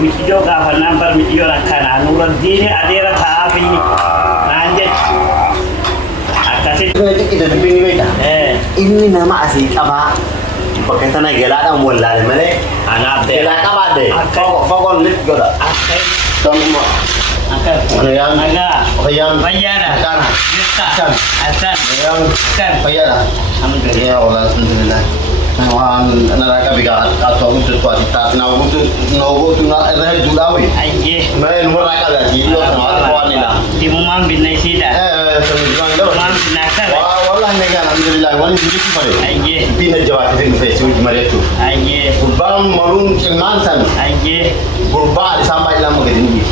Mijo gaafa nambar mijo rakkana Nuruddin adeera taafi naan jechu akkasitti kita dubbiin beekta. Inni nama asii qabaa bakka tana galaadhaan wallaale malee anaaf galaa qabaadde foqoon lit godha. Tonuma Fayyaan Fayyaadha Kana Jirta Hasan Fayyaan Fayyaadha. Alhamdulillah. Ya Allah, alhamdulillah. Waan naraka bigaa atoo guutuu tuwaati taati naa guutuu naa irra hedduu dhaawi. Ayyee Mee nu naraka gaati yoo sana waan nila. Dimumaan binna isiidha. Dimumaan binna akkana. Wallahi ne gaan alhamdulillah waan jiru fare. Ayyee Bina jawaati fi fe suuji mareetu. Ayyee Gurbaan maluun cilmaan san Ayyee gurbaa isaan baay'inaan magadin biif.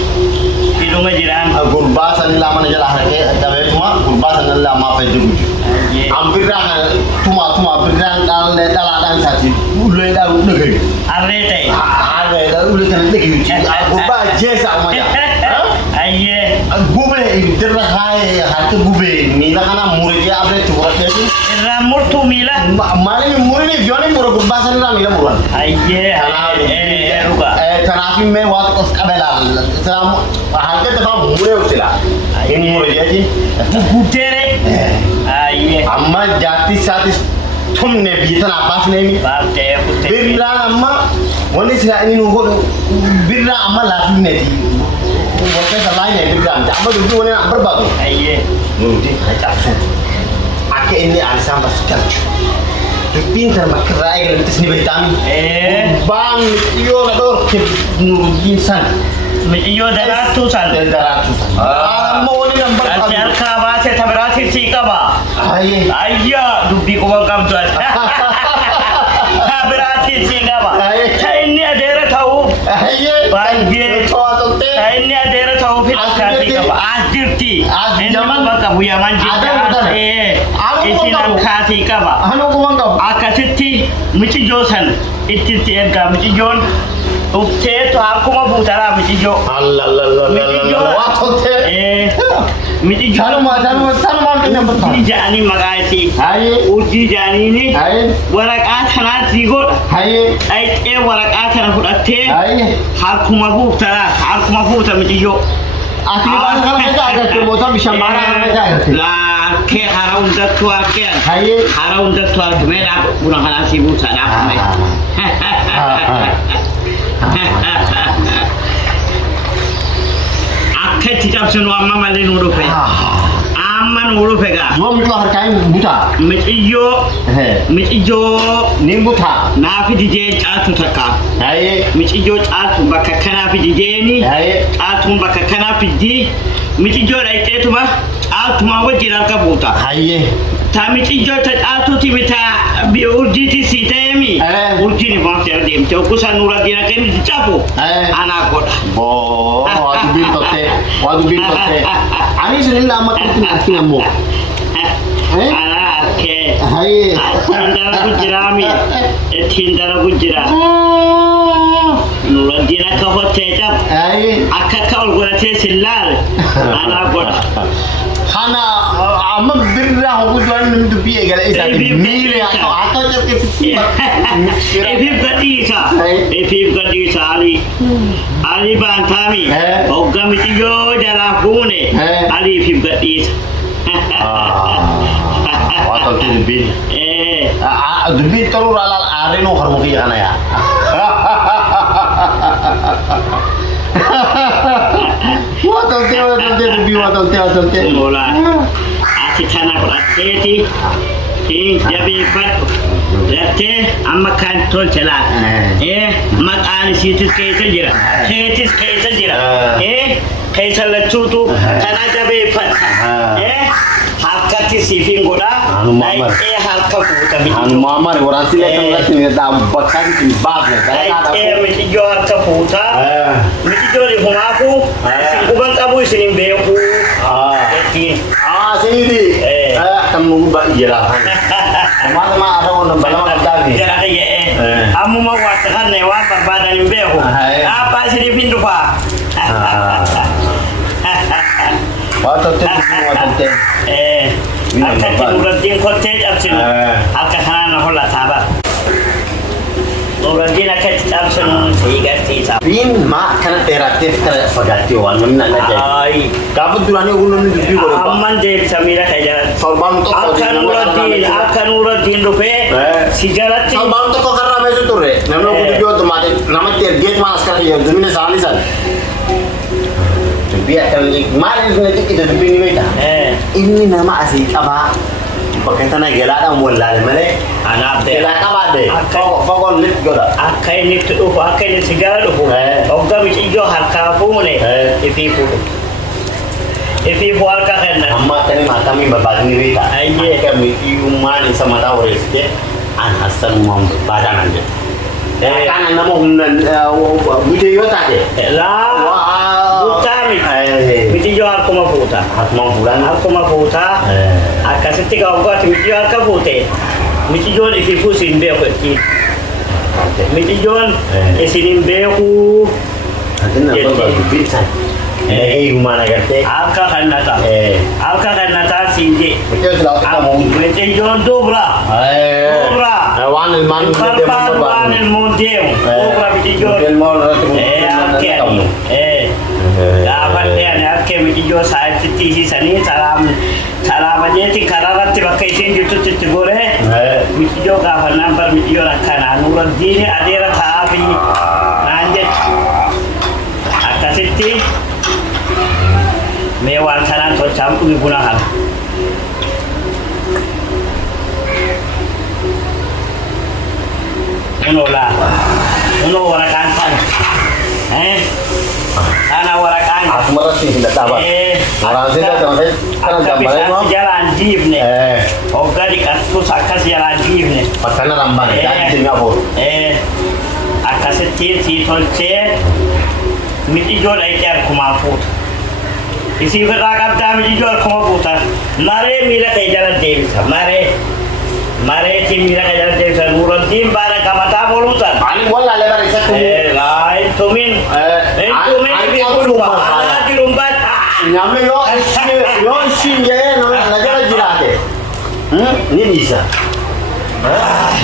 Hidhuma jiraan. Gurbaa san illaa mana jala harkee dhabeetuma gurbaa san illaa maa fayyadu guju. Ayyee Ambirraa tuma birraan dhalaadhaan isaati ulee dhaalu dhagayu. Harree ta'e. Harree dhaalu ulee kana dhagayu. Gurbaa jeesa ammayya. Ayyee Gubee dirra kaayee harka gubee miila kana muridee abreetti fudhateeti. irraan murtuu miila. Maaliif muridee yooni mura gurbaa san irraa miila muran. Ayyee ruga. Kanaaf immoo waa tokkos qabee laala. Harka dafaa muree hojjeta. Inni murideeti. Guddeere. Ayyee Amma jaartii isaatis tumne biyya tana baafneemi. baaftee kuttee. Birraan amma wanti silaa inni nu godhu birraan amma laafifneeti. Waktu selain yang bilang, apa dulu ni nak berbagi? Ayyee Nuti hajat su. Akhir ini alisan pasukan. Pintar makerai kalau itu seni beritamu. Bang, iyo nak dor ke Nuruddin san. Mijo daraartuu san. Daratusan. Mau ni nampak Ati harkaa baasee tabiraatiif sii qaba. Aye. Ayyaa dubbii quban qabdu ati. Tabiraatiif sii qaba. Ta inni adeera ta'uuf. Aye. Baay'ee. Tua tu Ta inni adeera ta'uuf hidhakkaatii qaba. As jirti. As Inni jaman. bakka guyyaman jirti. Ada betul. Isin harkaatii qaba. Anu kumang kau. Akkasitti micijoo san itti ergaa michijoon dhufteetu akkuma fuutaraa mijijoo. Allah. Wah tu te. Mijijoo. Sanuma tu yang betul. Urjii ja'anii maqaa isii. Aye. Urjii ja'aniini Aye. waraqaa tanaatti godha. Aye. Dhayxee waraqaa tana fudhattee Aye. harkuma fuuta mijijoo. Asli bahasa kalau kita ada kemotor bisa marah kita ada. Lakkee hara hundattuu harkeen. Aye. Hara hundattuu harkimee dhaab buna kanaa sii buusaa dhaabame. Akka itti cabsinu amma malee nu dhufe. Amma nu dhufe gaa. Dua minggu harkain buta. Micijoo Ni buta. naafi dijee caatu takka. Aye. Micijoo caatu bakka kanaafi dijeeni. Aye. Caatuun bakka kanaafi di. Micijoo dhayxeetuma caatuma wajjin harka buuta. Aye. Ta micijoo ta caatuuti bitaa urjiiti sii ta'eemi. Urjiin ifaamtee adeemte okusa Nuruddin akka inni cafu. Anaa godha. Bo, waktu bintote. Ani sudah lama kerja artinya mo. Anaa harkee. Aye. Ittiin dalagu jira. Nuruddin akka hottee cab. Aye. Akka ol godhatee sillaale. Anaa godha. Hana amma birra hogu jual mintu piye gala isa mire atau jadi Efif gadhiisa Ali baantami. Hoggamichi yoo jalaa fuune Ali efif gadhiisa. Waktu itu bin. Bin terus alal areno harmuki kana ya. Waktu itu. Lola. Ati tana fudhatteeti. Jabeeffadhu. Lattee amma kan tolchelaa. Maqaan isiitis keessa jira. Keetis keessa jira. Keessa lachuutu kana jabeeffadha. Harkatti siifin godhaa. Dhayxee harka fuuta Anu mama ni orang sila kan ngerti ni dah bakal timbang ni. Dhayxee mijijoo harka fuuta. Mijijoo ni humaafu. Isin quban qabu isinin beeku. Jettiin. Sini. Kamu ubah jelah. Mana ada orang balang lagi. Jara kaya Amu mau watakan ne wa barbaadan hin beeku. Apa isiniif hin dhufa. Waktu itu. Akka itti Nuruddin kottee cabsinu akka kanaan na hollataa bara. Nuruddin akka itti cabsanu si garsiisa. Bin ma kana dheerateef kana fagaatee waan namni na ajaa'iba. Ay. Gaafa duraanii ogummaa dubbii godhu. Amman deebisa miira kajala. Torbaan tokko Akka Nuruddin dhufee si jalatti. Torbaan tokko karraa meeshaa turre. Namni ogummaa dubbii otomaatii namatti ergeet maan as kana fayyadu dumina isaanii san. Dubbii akkanni maal inni xiqqita dubbii ni beekta. Inni nama asii qabaa. Bakka tana galaadhaan wallaale malee. Anaaf ta'e. Galaa qabaadde. Fogoon litti godha. Akka inni itti dhufu akka inni si gara dhufu. Hoggaa mixiyyoo harkaa fuune ifii fuudhu. Ifii fuudhu harka kenna. Amma akkanii maatamii barbaadni beekta. Ayyee. Akka mixiyyummaan isa mataa wareessite an hassanummaan barbaadaan an jedhu. Kana nama humna gudee yoo taate. Laa. Gutaami. Mixiyyoo harkuma fuuta. Harkuma fuudhan. Harkuma fuutaa. Akkasitti gaawwaati mixiyyoo harka fuute. Mitiyyoon ifi fuusi hin beeku jechuudha. Mitiyyoon isin hin beeku. Eeyyumaan agartee. Akka kannataa siin jee. Mitiyyoon dubra. Waan ilmaan barbaadu waan ilmoon deemu. Dubra mitiyyoon. Akkeen. Gaafadhee ani akka mitiyyoo sa'aatti tiisisanii salaama jeeti karaarratti bakka isiin jirtutti itti goree mitiyyoo gaafannaan bar mitiyyoon akkanaa Nuruddin adeera ta'aa fi naan jechu akkasitti mee waan kanaan tolchaan dhugi buna kana. Unoo waraqaan sana. Ana waraqaan. Asuma rasmi tidak sabar. Arang sila teman kana gambar mo. Jalan jibne. Hogga dikastus akkas jalan jibne. Pakana lamban kan Singapura. Akkasitti si tolchee mitiyyoon dhayxee harkumaan fuuta. Isii firraa qabdaa mitiyyoo harkuma fuuta. Maree miila kee jala deebisa. Mareetiin miila kee jala deebisa. Nuruddin baala qamataa boluutan. Ani wala lebar isa tumu. Lain tumin. Nyame yo sinje no negara jirate. Ni bisa.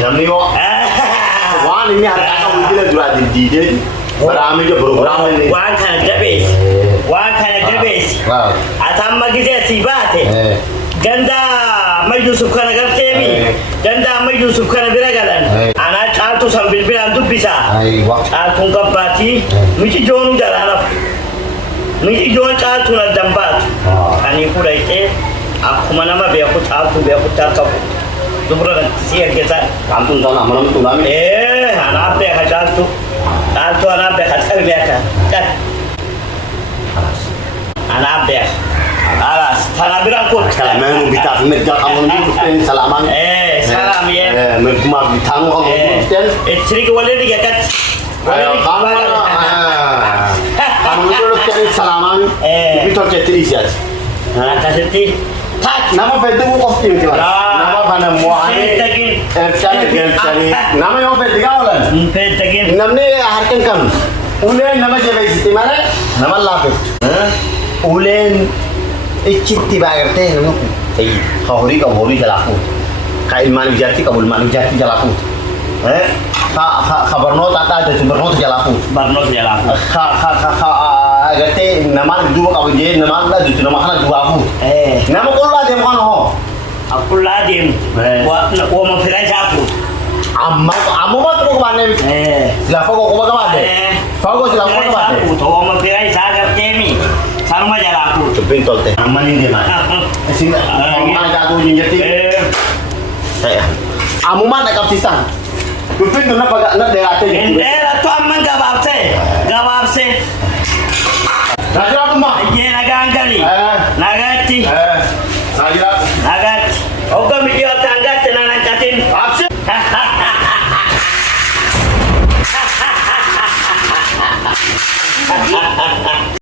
Nyame yo. Wan ini harga kamu bila dura di Barame jo program ini. Wan kana dabes. Atamma gide sibate. Ganda mai Yusuf kana gartemi. Ganda mai Yusuf kana biragalan. Ana caaltu sambil bilan dubbisa. Caaltu gabbati. Miti jonu jarana. Miti jon caaltu na dambat. Ani kudayte akkuma nama beeku caaltu beeku tarkabu. Dubra siya kita. Kantun sana mana tu nami? Anak beeka caaltu. Caaltu anak beeka tabi beeka. Anak beeka. Alas, tanah bilang kut. Kalau memang bita mereka kamu ni salaman. Salam ya. Mereka bitamu kamu ni. Istri ke wali dia kat. Kamu dulu cari salaman. Kita cari siat. Kasih tak. Nama Facebook kostum tu. Nama mana muahani. Cari. Nama yang Facebook kawan. Facebook. Nama ni harkan kamu. Ulen nama siapa isi mana? Nama Lafif. Ulen ichitti bagarte nama. Khawri ka khawri jalaku. Ka ilman wijati ka ilman wijati jalaku. Khabarnot ata ada barnot jalaku. Barnot jalaku. Agate nama dua ka je nama la du nama kana dua aku. Nama kullah dem kono ho. Akulah dem. Wa mafirai aku. Amma mat ko kemana? Silafa ko kemana? Fago silafa ko kemana? Tuh mafirai sagar temi. Sama jalaku. Cepet tolte. Aman ini mana? Sini. Mana jatuh jinjati? Amuman nak kapsisan. Cepet tu nak pakai nak derate. Derate tu aman gawab se. Raja aku mah. Ye naga angkali. Nagati.